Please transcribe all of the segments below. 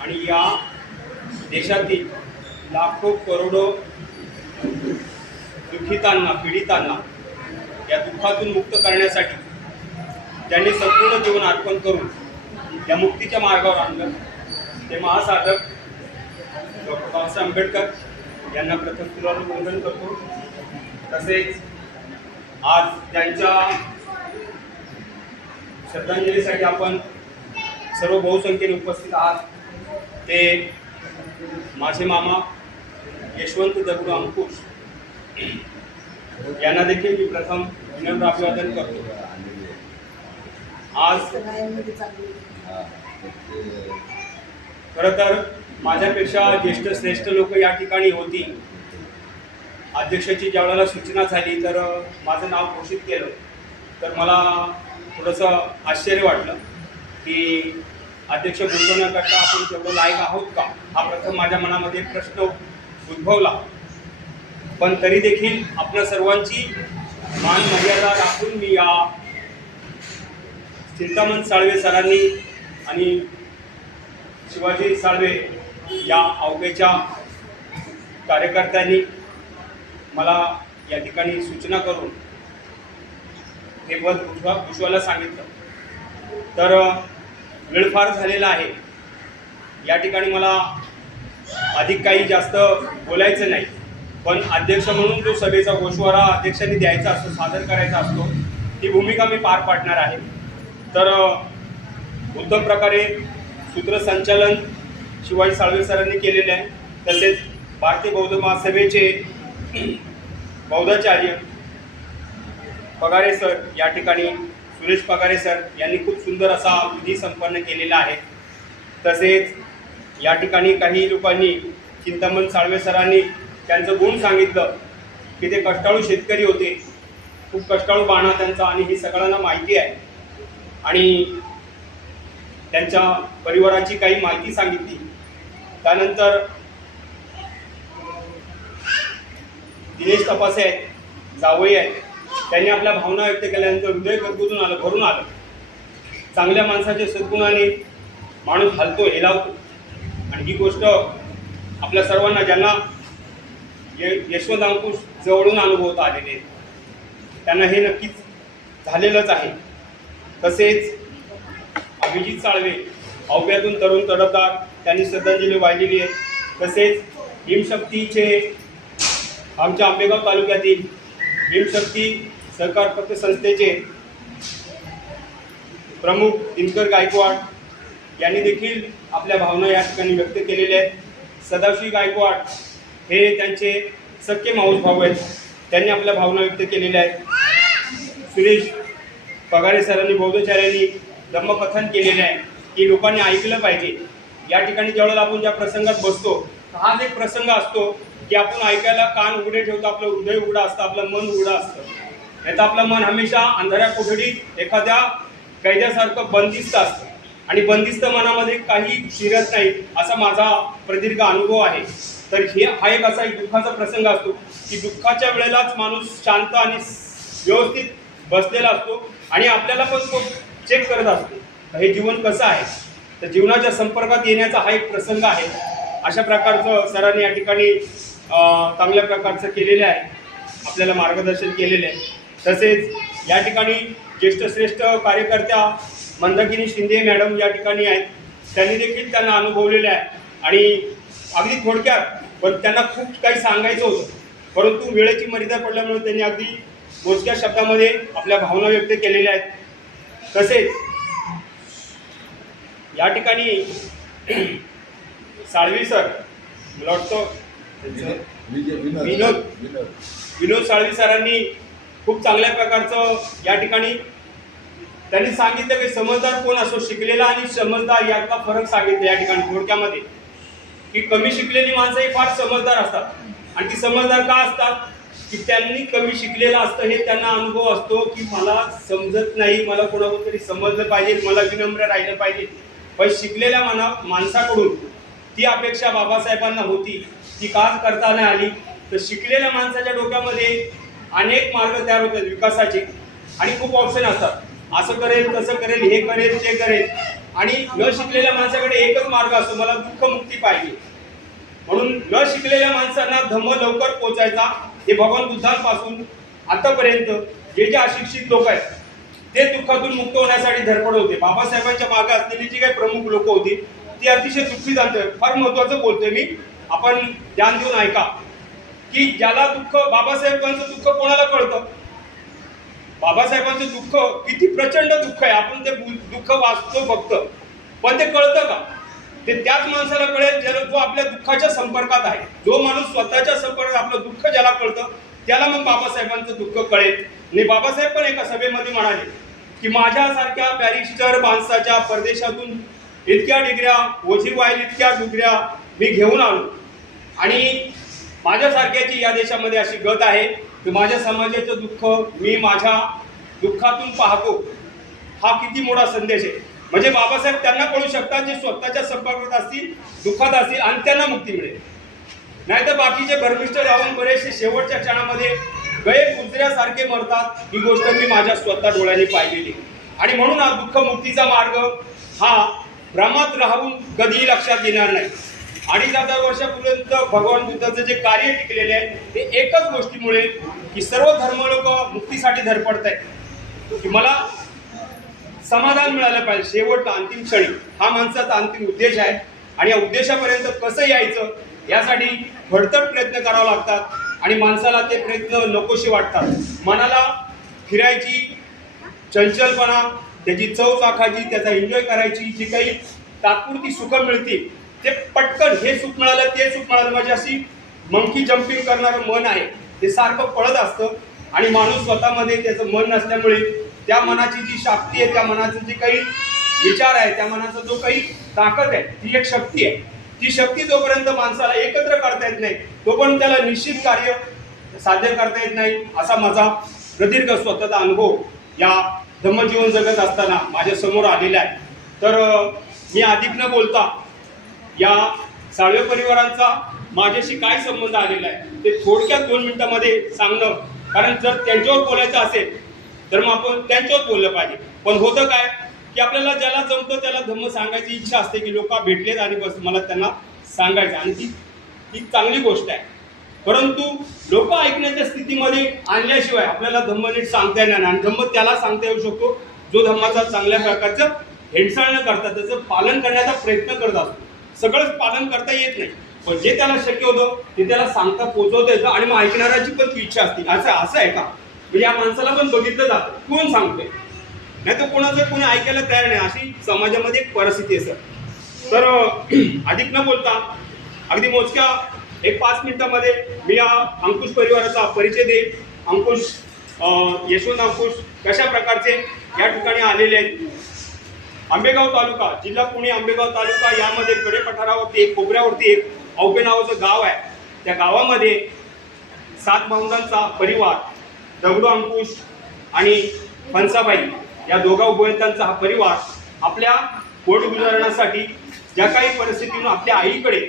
आणि या देशातील लाखो करोडो दुःखितांना पीडितांना या दुःखातून मुक्त करण्यासाठी ज्यांनी संपूर्ण जीवन अर्पण करून या मुक्तीच्या मार्गावर आणलं ते महासाधक डॉक्टर बाबासाहेब आंबेडकर यांना प्रथम फुलांना वंदन करतो। तसेच आज त्यांच्या श्रद्धांजलीसाठी आपण सर्व बहुसंख्येने उपस्थित आहात। ते माझे मामा यशवंत दगडू अंकुश यांना देखील मी प्रथम विनम्र अभिवादन करतो। आज खरं तर माझ्यापेक्षा ज्येष्ठ श्रेष्ठ लोक या ठिकाणी होती। अध्यक्षाची ज्यावेळेला सूचना झाली तर माझं नाव घोषित केलं तर मला थोडंसं आश्चर्य वाटलं की अध्यक्ष बोलवण्याकरता आपण तेवढं लायक आहोत का, हा प्रथम माझ्या मनामध्ये प्रश्न उद्भवला। पण तरी देखील आपल्या सर्वांची मान मर्यादा राखून मी या चिंतामण साळवे सरांनी आणि शिवाजी साळवे या अवघ्याच्या कार्यकर्त्यांनी मला या ठिकाणी सूचना करून हे पद भूषवायला सांगितलं। तर वेळ फार झालेला आहे, या ठिकाणी मला अधिक काही जास्त बोलायचं नाही। पण अध्यक्ष म्हणून जो सभेचा गोषवारा अध्यक्षांनी द्यायचा असतो, सादर करायचा असतो, ती भूमिका मी पार पाडणार आहे। तर उत्तम प्रकारे सूत्रसंचालन शिवाजी साळवे सरांनी केलेले आहे। तसेच भारतीय बौद्ध महासभेचे बौद्धाचार्य पगारे सर या ठिकाणी सुरेश पगारे सर यांनी खूप सुंदर असा विधी संपन्न केलेला आहे। तसेच या ठिकाणी काही लोकांनी चिंतामण साळवे सरांनी त्यांचं गुण सांगितलं की ते कष्टाळू शेतकरी होते, खूप कष्टाळू बाणा त्यांचा, आणि हे सगळ्यांना माहिती आहे। आणि त्यांच्या परिवाराची काही माहिती सांगितली। त्यानंतर दिनेश तपासे आहेत, जावई आहेत, त्यांनी आपल्या भावना व्यक्त केल्यानंतर हृदय गदगदून आलं, भरून आलं। चांगल्या माणसाच्या सद्गुणाने माणूस हलतो, हेलावतो, आणि ही गोष्ट आपल्या सर्वांना ज्यांना यशवंत अंकुश जवळून अनुभवता आलेले आहेत त्यांना हे नक्कीच झालेलंच आहे। तसेच अभिजित साळवे अवघ्यातून तरुण तडफदार, त्यांनी श्रद्धांजली वाहिलेली आहे। तसेच हिमशक्तीचे आमच्या आंबेगाव तालुक्यातील हिमशक्ती सहकार पतसंस्थेचे प्रमुख दिनकर गायकवाड यांनी देखील आपल्या भावना या ठिकाणी व्यक्त केलेल्या आहेत। सदाशिव गायकवाड हे त्यांचे सख्खे माऊस भाऊ आहेत, त्यांनी आपल्या भावना व्यक्त केलेल्या आहेत। सुरेश पगारे सरांनी बौद्धाचार्यांनी धम्मकथन केलेले आहे की लोकांनी ऐकलं पाहिजे। या ठिकाणी ज्यावेळेला आपण ज्या प्रसंगात बसतो, हाच एक प्रसंग असतो की आपण ऐकायला कान उघडे ठेवतो, आपलं हृदय उघडं असतं, आपलं मन उघडं असतं। नाही तर आपलं मन हमेशा अंधाऱ्या कोठडीत एखाद्या कैद्यासारखं बंदिस्त असतं, आणि बंदिस्त मनामध्ये काही शिरत नाही, असा माझा प्रदीर्घ अनुभव आहे। तर हा एक असा एक दुःखाचा प्रसंग असतो की दुःखाच्या वेळेलाच माणूस शांत आणि व्यवस्थित बसलेला असतो, आणि आपल्याला पण तो चेक करत असतो हे जीवन कसं आहे। तर जीवनाच्या संपर्कात येण्याचा हा एक प्रसंग आहे। अशा प्रकारचं सरांनी या ठिकाणी चांगल्या प्रकारचं केलेलं आहे, आपल्याला मार्गदर्शन केलेलं आहे। तसेच या ठिकाणी ज्येष्ठ श्रेष्ठ कार्यकर्त्या मंदाकिनी शिंदे मॅडम या ठिकाणी आहेत, त्यांनी देखील त्यांना अनुभवलेलं आहे, आणि अगदी थोडक्यात पण त्यांना खूप काही सांगायचं होतं, परंतु वेळेची मर्यादा पडल्यामुळे त्यांनी अगदी मोजक्या शब्दामध्ये आपल्या भावना व्यक्त केलेल्या आहेत। तसेच या ठिकाणी साळवी सर, मला वाटतं विनोद साळवी सरांनी खूप चांगल्या प्रकारचं या ठिकाणी त्यांनी सांगितलं की समजदार कोण असो, शिकलेला आणि समजदार यातला फरक सांगितला या ठिकाणी थोडक्यामध्ये, की कमी शिकलेली माणसं ही फार समजदार असतात, आणि ती समजदार का असतात की त्यांनी कमी शिकलेलं असतं, हे त्यांना अनुभव असतो की मला समजत नाही, मला कोणाकडून तरी समजलं पाहिजे, मला विनम्र राहिलं पाहिजे। पण शिकलेल्या माणसाकडून ती अपेक्षा बाबासाहेबांना होती, ती काच करता नाही आली। तर शिकलेल्या माणसाच्या डोक्यामध्ये अनेक मार्ग तयार होतात विकासाचे, आणि खूप ऑप्शन असतात, असं करेल तसं करेल, हे करेल ते करेल, आणि न शिकलेल्या माणसाकडे एकच मार्ग असतो, मला दुःखमुक्ती पाहिजे. म्हणून न शिकलेल्या माणसांना धम्म लवकर पोचायचा. हे भगवान बुद्धांपासून आतापर्यंत जे जे अशिक्षित लोक आहेत ते दुःखातून मुक्त होण्यासाठी धडपड होते. बाबासाहेबांच्या मागे असलेली जी काही प्रमुख लोक होती ती अतिशय दुःखी जाणते. फार महत्वाचं बोलतोय मी, आपण ध्यान देऊन ऐका की ज्याला दुःख, बाबासाहेबांचं दुःख कोणाला कळतं? बाबासाहेबांचं दुःख किती प्रचंड दुःख आहे, आपण ते दुःख वाचतो फक्त, पण ते कळतं का? ते त्याच माणसाला कळेल ज्याला, जो आपल्या दुःखाच्या संपर्कात आहे. जो माणूस स्वतःच्या संपर्कात आपलं दुःख ज्याला कळतं त्याला मग बाबासाहेबांचं दुःख कळेल. आणि बाबासाहेब पण एका सभेमध्ये म्हणाले की माझ्यासारख्या बॅरिस्टर माणसाच्या परदेशातून इतक्या डिग्र्या, ओझीवाईल इतक्या डिग्र्या मी घेऊन आलो आणि माझ्यासारख्याची या देशामध्ये अशी गत आहे की माझ्या समाजाचं दुःख मी माझ्या दुःखातून पाहतो. हा किती मोठा संदेश आहे. म्हणजे बाबासाहेब त्यांना कळू शकतात जे स्वतःच्या संपर्कात असतील, दुःखात असतील आणि त्यांना मुक्ती मिळेल. नाहीतर बाकीचे भरमिष्ठ राहून बरेचसे शेवटच्या क्षणामध्ये गये गुजऱ्यासारखे मरतात. ही गोष्ट मी माझ्या स्वतः डोळ्यांनी पाहिलेली. आणि म्हणून हा दुःखमुक्तीचा मार्ग हा भ्रमात राहून कधीही लक्षात येणार नाही. 2500 वर्षापर्यंत भगवान बुद्धाचं जे कार्य टिकलेले आहे ते एकच गोष्टीमुळे की सर्व धर्म लोक मुक्तीसाठी धडपडत आहेत की मला समाधान मिळालं पाहिजे शेवटला अंतिम क्षणी. हा माणसाचा अंतिम उद्देश आहे आणि या उद्देशापर्यंत कसं यायचं यासाठी भडतड प्रयत्न करावे लागतात आणि माणसाला ते प्रयत्न नकोशी वाटतात. मनाला फिरायची चंचलपणा, त्याची चव चाखायची, त्याचा एन्जॉय करायची, जी काही तात्पुरती सुख मिळतील ते पटकन, हे सुख मिळालं ते सुख मिळालं, म्हणजे अशी मंकी जम्पिंग करणारं मन आहे ते सारखं पळत असतं. आणि माणूस स्वतःमध्ये त्याचं मन नसल्यामुळे त्या मनाची जी शक्ती आहे, त्या मनाचं जे काही विचार आहे, त्या मनाचा जो काही ताकद आहे, ती एक शक्ती आहे. ती शक्ती जोपर्यंत माणसाला एकत्र करता येत नाही तोपर्यंत त्याला निश्चित कार्य साध्य करता येत नाही. असा माझा प्रदीर्घ स्वतःचा अनुभव या धम्मजीवन जगत असताना माझ्या समोर आलेला आहे. तर मी अधिक न बोलता या साळवे परिवारांचा माझ्याशी काय संबंध आलेला आहे ते थोडक्यात 2 मिनिटांमध्ये सांगणं, कारण जर त्यांच्यावर बोलायचं असेल तर मग आपण त्यांच्यावर बोललं पाहिजे. पण होतं काय की आपल्याला ज्याला जमतं त्याला धम्म सांगायची इच्छा असते की लोक भेटलेत आणि बस मला त्यांना सांगायचं, आणि ती चांगली गोष्ट आहे. परंतु लोक ऐकण्याच्या स्थितीमध्ये आणल्याशिवाय आपल्याला धम्म नीट सांगता येणार नाही. आणि धम्म त्याला सांगता येऊ शकतो जो धम्माचा चांगल्या प्रकारचं हेळसाळ न करता त्याचं पालन करण्याचा प्रयत्न करत असतो. सगळंच पालन करता येत नाही, पण जे त्याला शक्य होतं ते त्याला सांगता पोहोचवता येतं आणि मग ऐकणाऱ्याची पण ती इच्छा असते. असं आहे का? म्हणजे या माणसाला पण बघितलं जातं कोण सांगतोय, नाही तर कोणाचं कोणी ऐकायला तयार नाही. अशी समाजामध्ये एक परिस्थिती आहे सर. तर अधिक न बोलता अगदी मोजक्या 5 मिनिटांमध्ये मी या अंकुश परिवाराचा परिचय देईन. अंकुश, यशवंत अंकुश कशा प्रकारचे या ठिकाणी आलेले आहेत. आंबेगाव तालुका, जिल्हा पुणे, आंबेगाव तालुका यामध्ये कडे पठारावरती एक, कोपऱ्यावरती एक औपे नावाचं गाव आहे. त्या गावामध्ये 7 भावंडांचा परिवार, दगडू अंकुश आणि फणसाबाई या दोघा उभयतांचा हा परिवार आपल्या पोट गुजारण्यासाठी ज्या काही परिस्थितीतून आपल्या आईकडे,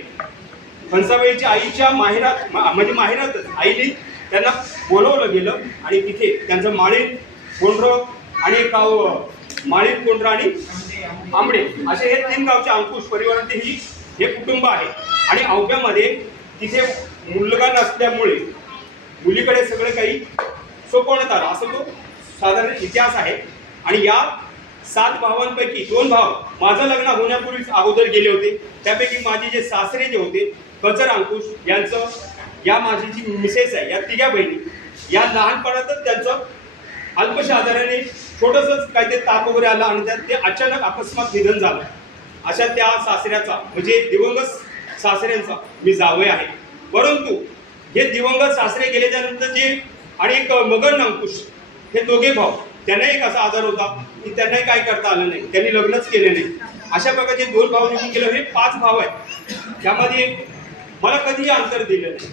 फणसाबाईच्या आईच्या माहेरात, म्हणजे माहेरातच आईने त्यांना बोलवलं गेलं आणि तिथे त्यांचं माळीन, कोंढरं आणि एक गाव माळीन, कोंढरं आणि आंबडे असे हे 3 गावचे अंकुश परिवाराचे हे कुटुंब आहे. आणि औप्यामध्ये तिथे मुलगा नसल्यामुळे मुलीकडे सगळं काही सोपवण्यात आलं, असं तो साधारण इतिहास आहे. आणि या 7 भावांपैकी 2 भाव माझं लग्न होण्यापूर्वीच अगोदर गेले होते. त्यापैकी माझे जे सासरे जे होते कचर अंकुश यांचं, या माझी जी मिसेस आहे, या 3 बहिणी, या लहानपणातच त्यांचं अल्पशा आजाराने छोटंसंच काहीतरी ताप वगैरे आला आणि त्यात ते अचानक अकस्मात निधन झालं. अशा त्या सासऱ्याचा, म्हणजे दिवंगत सासऱ्यांचा मी जावई आहे. परंतु हे दिवंगत सासरे गेल्याच्यानंतर जे अनेक मगन अंकुश हे दोघे भाऊ, त्यांना एक असा आजार होता की त्यांनाही काय करता आलं नाही, त्यांनी लग्नच केले नाही. अशा प्रकारचे 2 भाव निघून गेले. हे 5 भाव आहेत. त्यामध्ये मला कधीही अंतर दिलं नाही.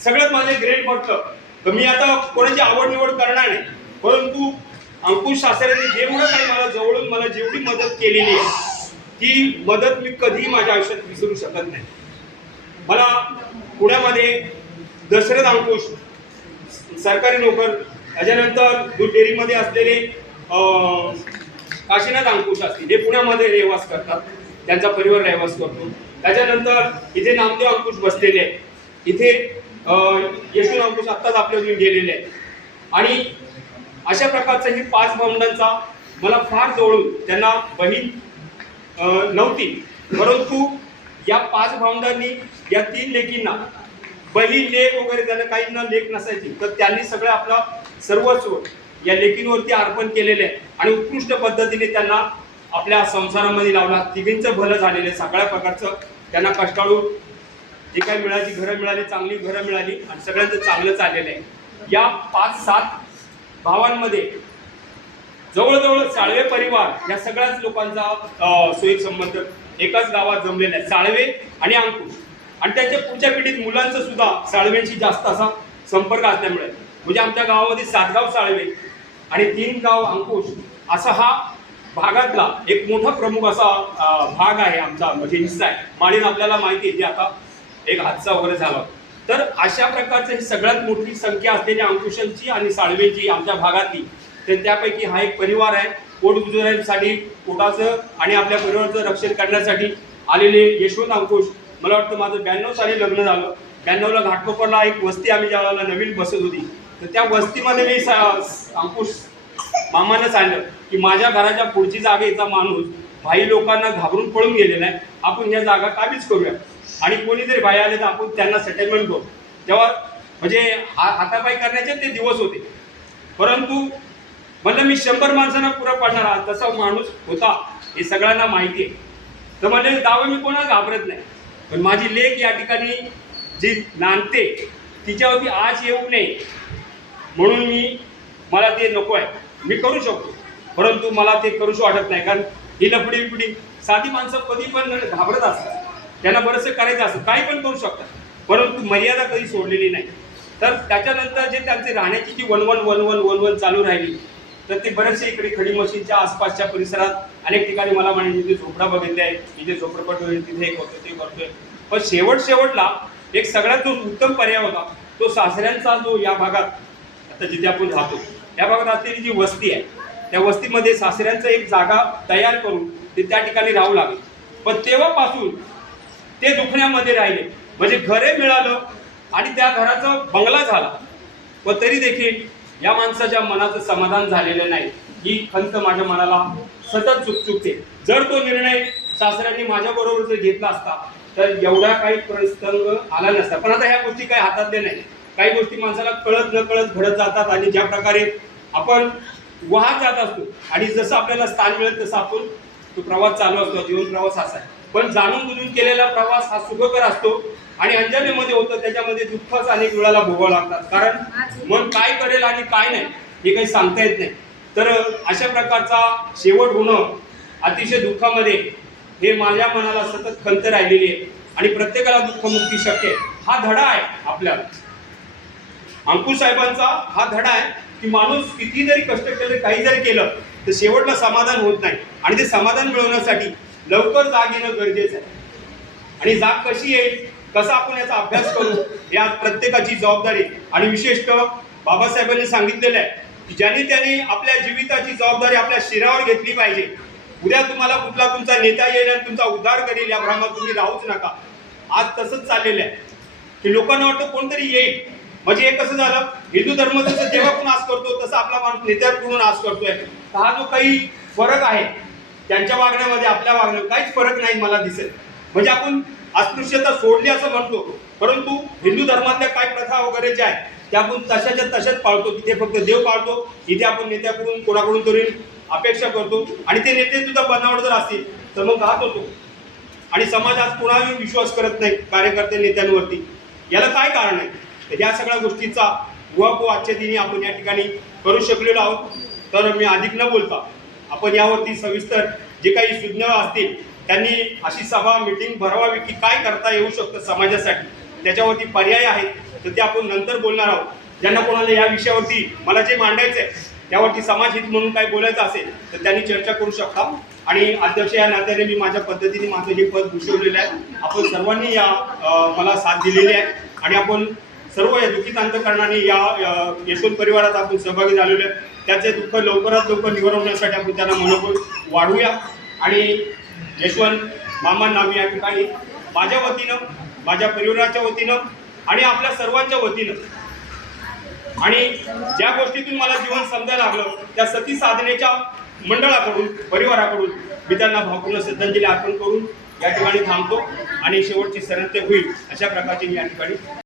सगळ्यात माझे ग्रेट म्हटलं तर मी आता कोणाची आवड निवड करणार नाही, परंतु अंकुश सासऱ्यांनी जेवढं काही मला जवळून मला जेवढी मदत केलेली आहे ती मदत मी कधीही माझ्या आयुष्यात विसरू शकत नाही. मला पुण्यामध्ये दशरथ अंकुश सरकारी नोकर, त्याच्यानंतर दूध डेअरीमध्ये असलेले काशीनाथ अंकुश असतील, हे पुण्यामध्ये रहिवास करतात, त्यांचा परिवार रहिवास करतो. त्याच्यानंतर इथे नामदेव अंकुश बसलेले आहे, इथे यशवंत अंकुश आत्ताच आपल्याकडून गेलेले आहे. आणि अशा प्रकारचा ही 5 भावंडांचा मला फार जवळून, त्यांना बहीण नव्हती, परंतु या 5 भावंडांनी या 3 लेकींना, बहीण लेक वगैरे त्यांना काहींना लेक नसायची, तर त्यांनी सगळं आपला सर्वस्व या लेकींवरती अर्पण केलेले आहे आणि उत्कृष्ट पद्धतीने त्यांना आपल्या संसारामध्ये लावला. तिघींचं भलं झालेलं आहे, सगळ्या प्रकारचं त्यांना कष्टाळू जे काही मिळाली, घरं मिळाली, चांगली घरं मिळाली आणि सगळ्यांचं चांगलं चाललेलं आहे. या 5-7 भावांमध्ये जवळजवळ साळवे परिवार या सगळ्याच लोकांचा सोयीक संबंध एकाच गावात जमलेला आहे, साळवे आणि अंकुश. आणि त्याच्या पुढच्या पिढीत मुलांचं सुद्धा साळवेंशी जास्त असा संपर्क असल्यामुळे, म्हणजे आमच्या गावामध्ये 7 गाव साळवे आणि 3 गाव अंकुश, असा हा भागातला एक मोठा प्रमुख असा भाग आहे आमचा, म्हणजे हिस्सा आहे. माळीन आपल्याला माहिती आहे की आता एक हादसा वगैरे झाला. तर अशा प्रकारची ही सगळ्यात मोठी संख्या असलेली अंकुशांची आणि साळवेंची आमच्या भागातली, तर त्यापैकी हा एक परिवार आहे. पोटगुजरांसाठी, पोटाचं आणि आपल्या परिवाराचं रक्षण करण्यासाठी आलेले यशवंत अंकुश. मला वाटतं माझं 92 साली लग्न झालं. 92ला घाटकोपरला एक वस्ती आम्ही ज्यावेळेला नवीन बसत होती, तर त्या वस्तीमध्ये मी अंकुश मामानं सांगितलं की माझ्या घराच्या पुढची जागेचा माणूस भाई लोकांना घाबरून पळून गेलेला आहे, आपण या जागा काबीज करूया आणि कोणी जरी भाई आले तर आपण त्यांना सेटलमेंट करू. तेव्हा म्हणजे हातापाई करण्याचे ते दिवस होते, परंतु म्हणलं मी 100 माणसांना पुरा पडणार तसा माणूस होता, हे सगळ्यांना माहिती आहे. तर म्हणजे दावा मी कोणाला घाबरत नाही, पण माझी लेक या ठिकाणी जी नांदते तिच्यावरती आज येऊ नये म्हणून मला ते नको आहे. मी करू शकतो, परंतु मला ते करूच वाटत नाही, कारण ही लफडी साधी माणसं कधी पण घाबरत असतात, त्यांना बरंचसं करायचं असतं, काही पण करू शकतात, परंतु मर्यादा कधी सोडलेली नाही. तर त्याच्यानंतर जे त्यांची राहण्याची जी वनवन चालू राहिली, तर ते बरेचसे इकडे खडी मशीनच्या आसपासच्या परिसरात अनेक ठिकाणी मला म्हणे तिथे झोपडा बघितले आहे, तिथे झोपडपट होईल, तिथे हे करतोय ते करतोय. पण शेवटला एक सगळ्यात जो उत्तम पर्याय होता तो सासऱ्यांचा, जो या भागात आता जिथे आपण राहतो या भागात असलेली जी वस्ती आहे, त्या वस्तीमध्ये सासऱ्यांचं एक जागा तयार करून ते त्या ठिकाणी राहू लागले. पण तेव्हापासून ते दुखण्यामध्ये राहिले, म्हणजे घरे मिळालं आणि त्या घराचा बंगला झाला, पण तरी देखील या माणसाच्या मनाचं समाधान झालेलं नाही. ही खंत माझ्या मनाला सतत चुकचुकते. जर तो निर्णय सासऱ्यांनी माझ्याबरोबर जर घेतला असता तर एवढा काही प्रसंग आला नसता. पण आता ह्या गोष्टी काही हातातल्या नाही, काही गोष्टी माणसाला कळत न कळत घडत जातात आणि ज्या प्रकारे आपण वाहत जात असतो आणि जसं आपल्याला स्थान मिळेल तसं आपण तो प्रवास चालू असतो. जीवन प्रवास असा आहे, पण जाणून बुजून केलेला प्रवास हा सुखकर असतो आणि अंजनेमध्ये होतं त्याच्यामध्ये दुःखच अनेक वेळाला भोगावं लागतात, कारण मन काय करेल आणि काय नाही हे काही सांगता येत नाही. तर अशा प्रकारचा शेवट होणं अतिशय दुःखामध्ये, हे माझ्या मनाला सतत खंत राहिलेली आहे आणि प्रत्येकाला दुःखमुक्ती शक्य आहे. हा धडा आहे आपल्याला, अंकुश साहेबांचा हा धडा आहे की माणूस किती जरी कष्ट केले, काही जरी केलं तर शेवटला समाधान होत नाही आणि ते समाधान मिळवण्यासाठी लवकर जाग येणं गरजेचं आहे. आणि जाग कशी येईल, कसा आपण याचा अभ्यास करू, हे आज प्रत्येकाची जबाबदारी आणि विशेषतः बाबासाहेबांनी सांगितलेलं आहे की ज्यांनी त्यांनी आपल्या जीविताची जबाबदारी आपल्या शिरावर घेतली पाहिजे. उद्या तुम्हाला कुठला तुमचा नेता येईल आणि तुमचा उद्धार करेल या भ्रमात तुम्ही राहूच नका. आज तसंच चाललेलं आहे की लोकांना वाटतं कोणतरी येईल, म्हणजे हे कसं झालं, हिंदू धर्म जसं देवाकडून आस करतो तसं आपला माणूस नेत्याकडून आस करतोय. हा जो काही फरक आहे त्यांच्या वागण्यामध्ये आपल्या वागण्यात काहीच फरक नाही मला दिसेल. म्हणजे आपण अस्पृश्यता सोडली असं म्हणतो, परंतु हिंदू धर्मातल्या काही प्रथा वगैरे ज्या आहेत त्या आपण तशाच्या तशाच पाळतो. तिथे फक्त देव पाळतो, इथे आपण नेत्याकडून कोणाकडून तरी अपेक्षा करतो आणि ते नेते सुद्धा बनावट जर असतील तर मग घात होतो आणि समाज आज कोणावर विश्वास करत नाही कार्यकर्ते नेत्यांवरती. याला काय कारण आहे, तर या सगळ्या गोष्टीचा उहापोह आजच्या दिनी आपण या ठिकाणी करू शकलेलो आहोत. तर मी अधिक न बोलता आपण यावरती सविस्तर जे काही सुज्ञ असतील त्यांनी अशी सभा मीटिंग भरवावी की काय करता येऊ शकतं समाजासाठी, त्याच्यावरती पर्याय आहेत तर ते आपण नंतर बोलणार आहोत. ज्यांना कोणाला या विषयावरती मला जे मांडायचं आहे त्यावरती समाजहित म्हणून काय बोलायचं असेल तर त्यांनी चर्चा करू शकता. आणि अध्यक्ष या नात्याने मी माझ्या पद्धतीने माझं हे पद भूषवलेलं आहे. आपण सर्वांनी या मला साथ दिलेली आहे आणि आपण सर्व या दुःखित अंतःकरणाने या यशवंत परिवारात आपण सहभागी झालेलो आहे. त्याचे दुःख लवकरात लवकर निवारवण्यासाठी आपण त्यांना मनोभावे वाढूया आणि यशवंत मामांना मी या ठिकाणी माझ्या वतीनं, माझ्या परिवाराच्या वतीनं आणि आपल्या सर्वांच्या वतीनं आणि ज्या गोष्टीतून मला जीवन समजायला लागलं त्या सती साधनेच्या मंडळाकडून, परिवाराकडून मी त्यांना भावपूर्ण श्रद्धांजली अर्पण करून या ठिकाणी थांबतो आणि शेवटची शरण ते होईल अशा प्रकारची मी या ठिकाणी